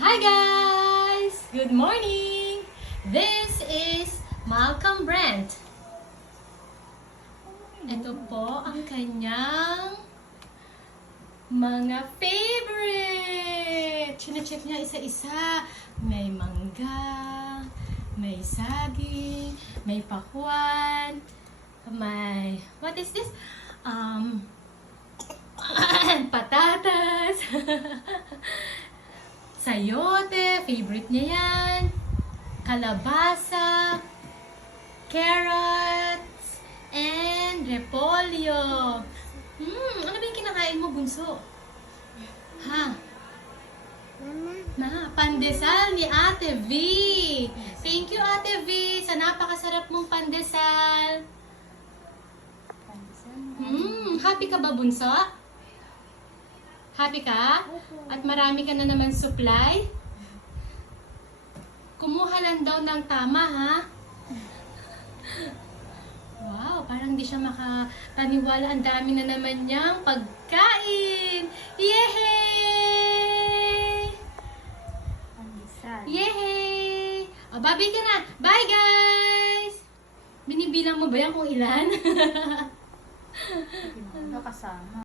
Hi guys! Good morning! This is Malcolm Brent. Ito po ang kanyang mga favorite. Chine-check niya isa-isa. May mangga, may saging, may pakwan, may, what is this? Patatas. Sayote, favorite niya yan. Kalabasa, carrots, and repolyo. Ano ba yung kinakain mo, bunso? Ha? Na, pandesal ni Ate V. Thank you, Ate V, sa napakasarap mong pandesal. Happy ka ba, bunso? Happy ka? At marami ka na naman supply? Kumuha lang daw ng tama, ha? Wow, parang di siya makapaniwala. Ang dami na naman niyang pagkain! Yehey! Yehey! O, babi ka na! Bye, guys! Binibilang mo ba yan kung ilan? Kasama.